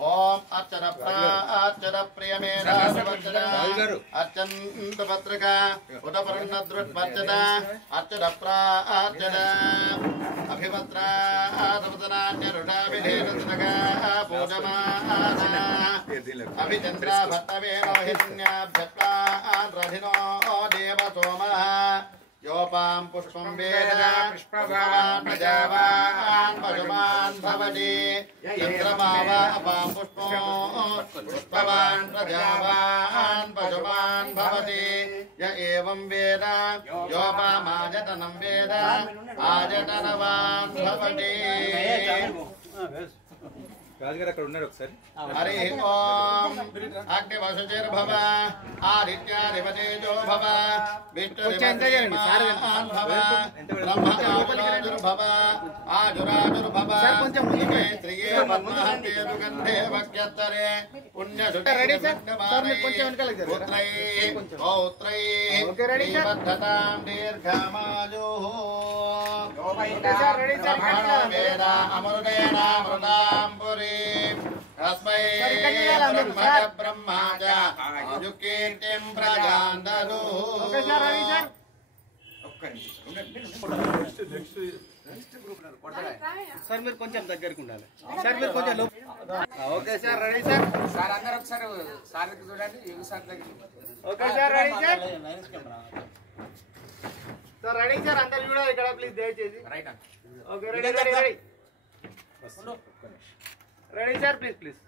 ओम अर्चन प्रिय मेरा अर्चन पत्रिका उत पर्णद्रुष्पत्यता अर्चन प्रार्चन अभिपत्रादपतनान्यरुडाभिधेनुतका पूजमाना अभिचन्द्रा भट्टवेणोहिन्याभ्यप्लान् रथिनो देव सोमः योपां पुष्पं वेद पुष्पवान् प्रजावान् पशुमान् भवति चन्द्रमावा अपां पुष्पवान् प्रजावान् पशुमान् भवति य एवं वेद योपामाजतनं वेद आजतनवान् भवति రాజుగారు అక్కడ ఉన్నారు ఒకసారి హరి ఓం అగ్నివసుచిర్భవ ఆదిత్యాధిపతేజో భవ విష్ణుర్భవ బ్రహ్మోర్భవ ఆజురాజుర్భవ శ్రీయే పద్మహంతేదుగంధే వక్యత్తరే పుణ్యసుత్రై పౌత్రై శ్రీబద్ధతాం దీర్ఘమాయుః వేద అమృతేనామృతాం పురీ तस्मै ब्रह्माच आयुकीर्तिं प्रजान्दनु సార్ మీరు కొంచెం దగ్గరికి ఉండాలి సార్ మీరు కొంచెం okay sir ready sir sir అందరూ ఒకసారి సార్ చూడండి యువ సార్ దగ్గర okay sir ready sir sir ready sir అందరూ చూడాలి ఇక్కడ ప్లీజ్ దయచేసి right okay ready ready ready ready sir please please